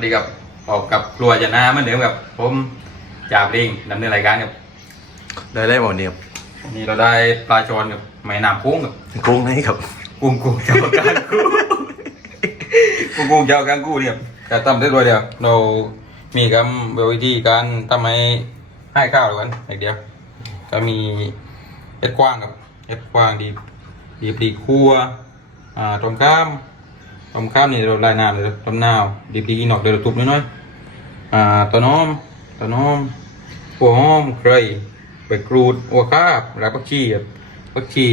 วัสดีครับออกกับครัวจะนาเหมือนเดิมกับ ผมจ่าบลิงดำเนินรายการครับได้ได้บอกเนี่ยวันนี้เราได้ปลาชอนกับแม่น้ำพุ้งกับกุ้งให้ครับกุ้งกุ้งเจ้าการกู้กุ้งกุ้งเจ้าการกู้เนี่ยจะทำได้รวยเดียวเรามีกำวิธีการทำให้ให้ข้าวกันอย่างเดียว ก็มีเอ็ดกว้างกับเอ็ดกว้างดีดีดีครัวอ่าตรงข้าม ตรงข้ามนี่เราลายน้ำเลยตำนาดีดีอีนอกเดี๋ยวเราทุบน้อยๆอ่าตะน้อมตะน้อมหัวหอมเคยใบกรูดหัวคาบแล้วผักชีครับผักชี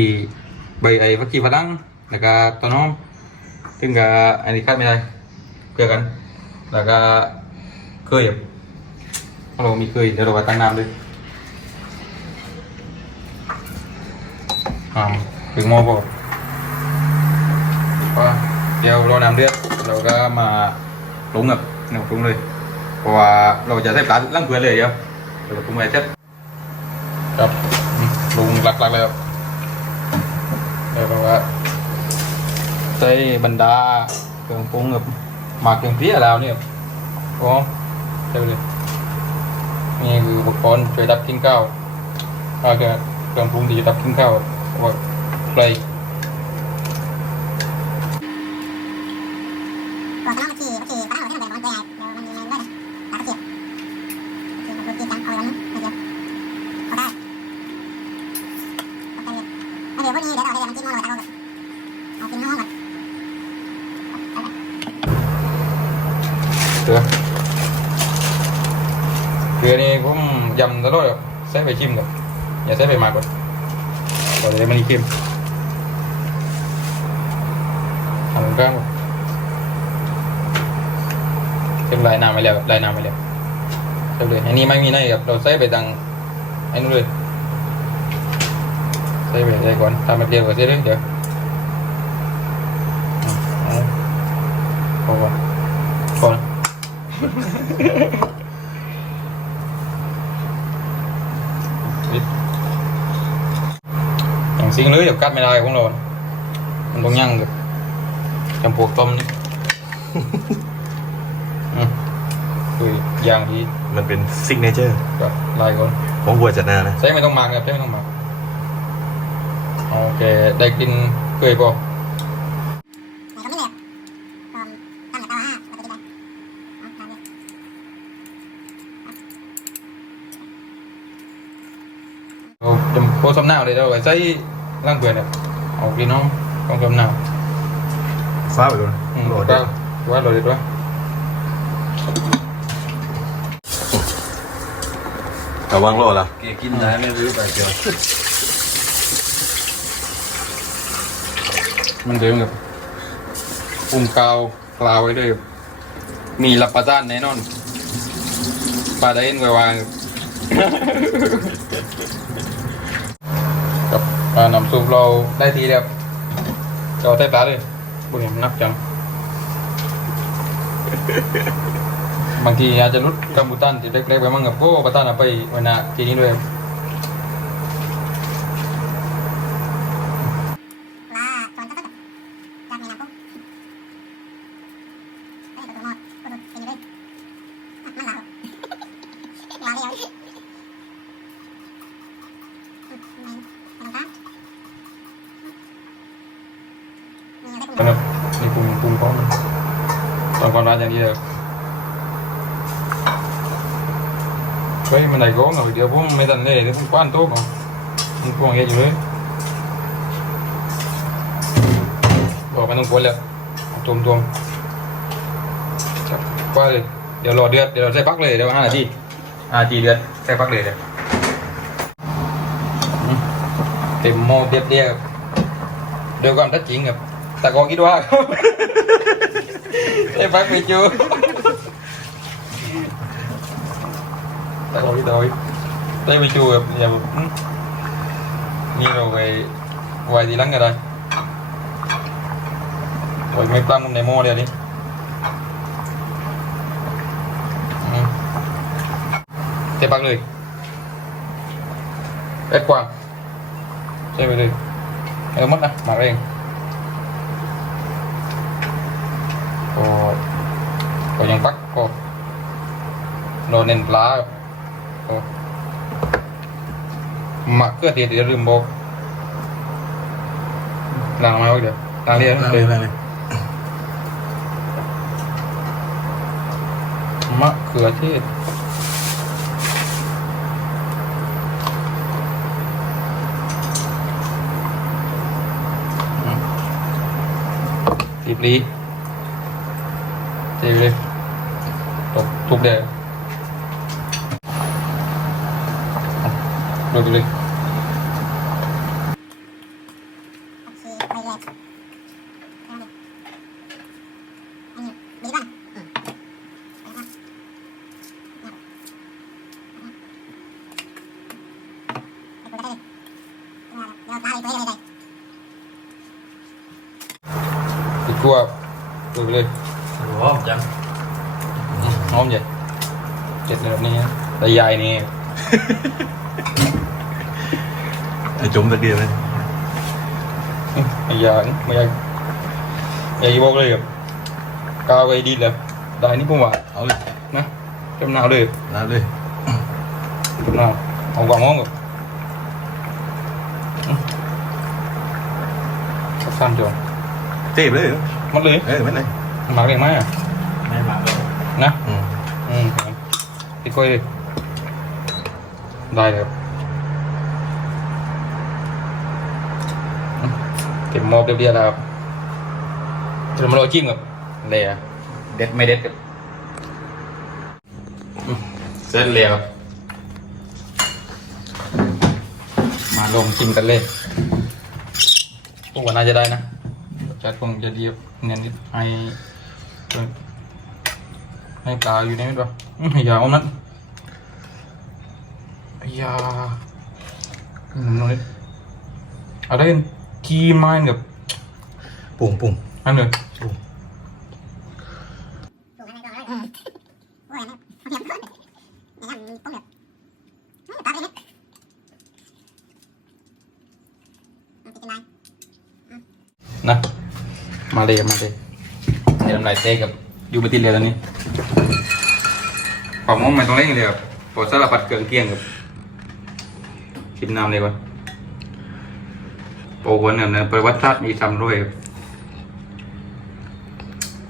ใบไอ้ผักชีฝรั่งแล้วก็ตะน้อมซึ่งก็อันนี้คาดไม่ได้เกลือกัน แล้วก็เคยครับเรามีเคยเดี๋ยวเราไปตั้งน้ำเลยอ่าถึงมอบอก เดี๋ยวเรานำเดือดเราก็มาปรุงกับหนึ่งปรุงเลยเพราะว่าเราจะใส่ปลาล่างเพื่อนเลยครับเราจะปรุงอะไรเช็ดครับอืมปรุงหลักๆเลยครับเดี๋ยวเราก็ใส่บรรดาเครื่องปรุงกับหมากเครื่องเพี้ยแล้วเนี่ยก็ใส่ไปเลยนี่คืออุปกรณ์ช่วยดับกลินข้าวอ่าเครื่องเครื่องปรุงที่จะดับกลินข้าวครับว่าไฟก่อนจะนั่งมาขี่มาขี่ป้าเอาที่ไหนมันใหญ่เดี๋ยวมันมีเงินด้วยนะตาเกียบคือมันดูดีจังเอาไว้แล้วนะเดี๋ยวเอาได้เอาไปเลยเดี๋ยวพวกนี้เดี๋ยวเราเดี๋ยวมันกินหม้อเลยตาเอาเอากินหม้อก่อน เกลือเกลือนี่ผมยำตลอดครับใส่ไปชิมกับอย่าใส่ไปมากกว่าก่อนเลยมันเค็มทำกลางก่อนเค็มลายน้ำไปแล้วรับลายน้ำไปแล้วใส่เลยอันนี้ไม่มีในครับเราใส่ไปดังไอ้นู้นเลยใส่ไปใส่ก่อนทำแบบเดียวกับใส่เลยเดี๋ยวเอาเอาพอก่อนพอนะ อย่างซิงเลยเดี๋ยวกัดไม่ได้ของเรา มันต้องยั่งกับจำพวกต้มนี่อืมคือย่างที่มันเป็นซิกเนเจอร์กับลายก่อนของวัวจัดนานะ ใช้ไม่ต้องหมากครับใช้ไม่ต้องหมากโอเค ได้กินเคยปะ ไหนก็ไม่เหลือตอนตั้งแต่เตาห้าเราจะกินได้เอาตามนี้ เรา จำโคสำนาวเลยเราไปใส่ร่างเปลือยเนี่ยเอากินน้องต้องสำนาวฟ้าไปดูนะอืมโหลดก็ได้ว่าเราเด็ดว่าระวังโหลดละแกกินได้ไม่รู้ไปเดียวมันเดิมกับปุ่มกาวกลาวไว้ด้วยครับมีรับประทานแน่นอนปลาได้เอ็นไว้วาง กับปลาน้ำซุปเราได้ทีแล้วเราได้ปลาเลยบุญมันนักจัง บางทีอาจจะลุดกัมพูตันติดเล็กๆไปมั่งกับโก้ประทานเอาไปวันนาทีนี้ด้วย ปลาตอนตั้งแต่จากมีน้ำปุ๊บไม่ได้ตัวหม้อตัวเป็นยังไงมันหลาวหลาวเลยไม่ต้องการมีอะไรปุ๊บ นะครับนี่ ปรุงปรุงพร้อมตอนก่อนร้านอย่างนี้เลยเฮ้ยมันไหนก้องอะเดี๋ยวผมไม่ทันเลยเดี๋ยวผมกว้านโต๊ะก่อนมันพวงเยอะอยู่เลยบอกมันต้องกวนแล้วตุ่มตุ่มจับกว้าเลยเดี๋ยวรอเดือดเดี๋ยวเราใส่ปักเลยเดี๋ยวห้านาทีห้านาทีเดือดใส่ปักเลยเดี๋ยวเต็มหม้อเดียบเดียบเดี๋ยวก่อนถ้าจริงครับแต่ก็คิดว่าไอ้ฟับ บอย่าแบบอืมนี่เราไปไว้ทีหลังก็ได้ไว้ไม่ปลั้งในหม้อเดียวนี้อืมเทปั กเลยเอ็ดกวางใช่ไปเลยเออหมดนะหมักเองก็ก็ยังปักก็โดนเน้นปลาครับโอ้หมักเกลือเตียเดี๋ยวลืมบอกล้างมาไว้เดี๋ยวล้างเรียบนั่งเลเลยยนั่งเลยมะเขือเทศอืมสิบลี เจเลยตกทุกเดยดูไปเลย โอเคไปเลยอันนี้มีบ้างอืมไปครับไปกูได้เลยเดี๋ยวตาอีกตัวเลยเลย ติดชั่วดูไปเลย พร้อมจังอืมหอมใหญ่เจ็ดแบบนี้นะแต่ใหญ่นี่ไอ้จุ๋มตะเกียบเลยไม่อยากไม่อยากอยากจะบอกเลยแบบก้าวไปดีเลยได้นี่ผมว่าเอาเลยนะจำหนาวเลยน้ำเลยจำหนาวเอากวางมองกับสักสามจอนเจ็บเลยเหรอหมัดเลยเออไม่เลยหมักเรียงไหมอะไม่มาแล้วนะอืมอืมติดก้อยเลยได้เลยครับอืมเก็บมอบเรียบๆแล้วครับจะมาโรยจิ้มกับเลยอะเด็ดไม่เด็ดกับอืมเส้นเลยครับมาลงจิ้มกันเลยพวกว่าน่าจะได้นะจัดคงจะดีครับเน้นนิดให้ให้ปลาอยู่ในนี้ด้วยอืมอย่าเอานั้ นอย่าอืมน้อยเอะไรกีมายกับปุ่งปุ่งอันเลยถูกให้ได้ก่อนเลยอืมโอ้ยนะเดี๋ยวก่อนเดี๋ยวนะต้องแบบอืมตาไปนิดมันจะเป็นไรนะมาเลยมาเลยเดี๋ยวน้ำลายเต้กับยูบัตินเลยตอนนี้ความง้อมไม่ต้องเล่นเลยครับปวดสารพัดเกลืองเกลียงกับชิมน้ำเลยก่อนโอ้โหเนี่ยนะประวัติศาสตร์มีซ้ำร้อยครับ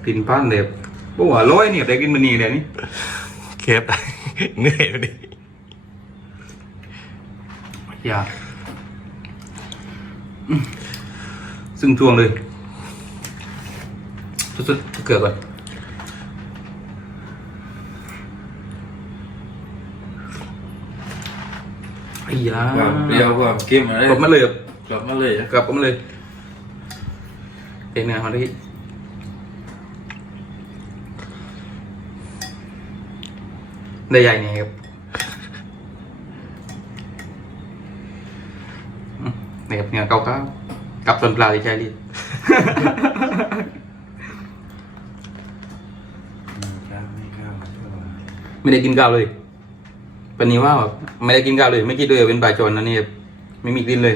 กินพันเลยครับโอ้โหร้อยเนี่ยได้กินมันนี่เลยนี่เคฟเหนื่อยไปดิอย่าอืมซึ่งทวงเลย สุดๆเกลือก่อนไอ้ยาความเปรี้ยวความเค็มอะไรกลับมาเลยครับกลับมาเลยอะกลับมาเลยเป็นไงครับที่ได้ใหญ่เนี่ยครับอืมนี่ครับเนี่ยเกาข้าวกับส่วนปลาที่ใช้รีด ไม่ได้กินข้าวเลยปนี้ว่าแบบไม่ได้กินข้าวเลย ไม่คิดเลยว่าเป็นปลาจรนนะนี่ไม่มีกลิ่นเลย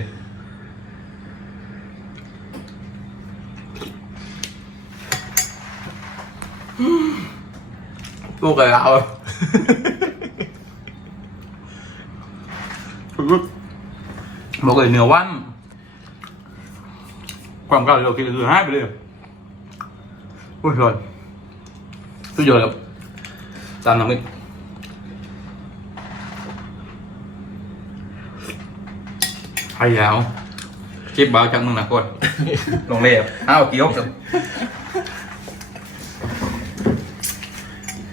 พวกเราบอกเลยเหนือวันความเก่าที่เราคิดคือหายไปเลยโอ้ยร้อนสุดยอดครับ ตามน้ำมิดไอ้ยาวจิบเบาจากมึงนะกดลงเรียบอ้าวเกี้ยวครับ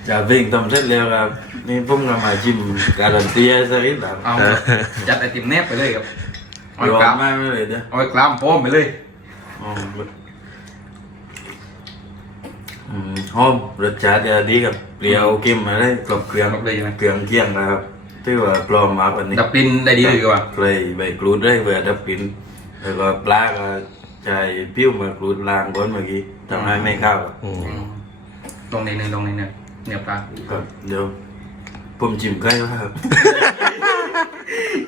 จากเพลงทำเสร็จแล้วครับนี่ผมก็มาจิ้มการันตีให้สักนิดแบบเอาจัดไอติมแนบไปเลยครับเอาร้ไว้อกลานมมากเลยเด้อเอาไว้กลามโป้มไปเลยอ๋ออืม หอมรสชาติจะดีกับเปรี้ยวเค็มอะไรกรอบเกลืองกรอบเลยนะเกลืองเคียงนะครับที่ว่าปลอมมากกว่านี้ดับกลินได้ดีเลยกว่าเลยใบกรูดได้เพื่อดับกลิ่นแล้วก็ปลาก็ใช้ปิ้วมากรูดล้างก้นเมื่อกี้ทำให้ไม่เข้าวอืมลงในเนยลงในเนยเหนียวปลาครับเดี๋ยวผมจิ้มใกล้แล้วครับ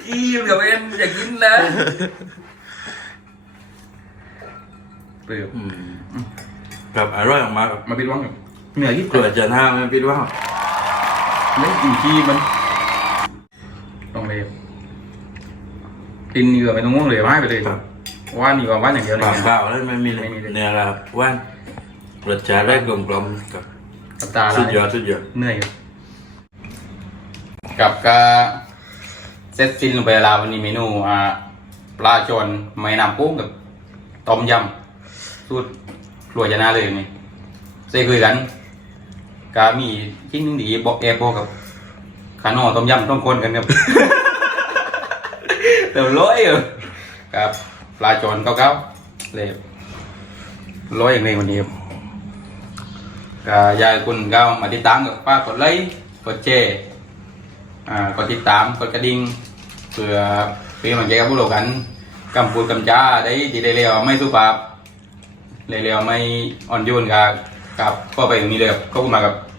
กี้เดี๋ยวเอ็มอย่ากินนะเปรี้ยวอืม ครับอร่อยมากครับมาปิดว่างอยู่เหนื่อยที่กลัวจะหน้าไม่ปิดว่าอไม่กินขี้มันต้องเลยกินเหยื่อไปตรงง่วงเลยไม่ไปเลยครับว่านี่ก็ว่าอย่างเดียวเลปากยเปล่าแล้วไม่มีเลยไม่มีเลยเนื้อครับว่านรสชาติได้กลมกลมๆกับกับตาสุดยอลาดสุดยอด เหนื่อยครับกับกาเซตซินลงไปแล้ววันนี้เมนูอ่าปลาจอนไม่น้ำกุ้งกับต้มยำสูตร ครัวจะน่าเลยนี่เซ่คุยกันกามีชิ้นหนึงดีบอกแอบบอกกับขานอต้มยำต้องคนกันครับเติมร้อยเออครับปลาจอนเก้าๆเลยร้อยอย่างนี้วันนี้ครับก็อยากให้คุณก็มาติดตามกับป้ากดไลค์กดแชร์อ่ากดติดตามกดกระดิ่งเพื่อเป็นกำลังใจกับพวกเรากันกำพูดกำจาได้ที่ได้เร็วไม่สุภาพ เร็วๆไม่อ่อนโยนกับกับเข้าไปมีเลยครับขอบคุณมากครับ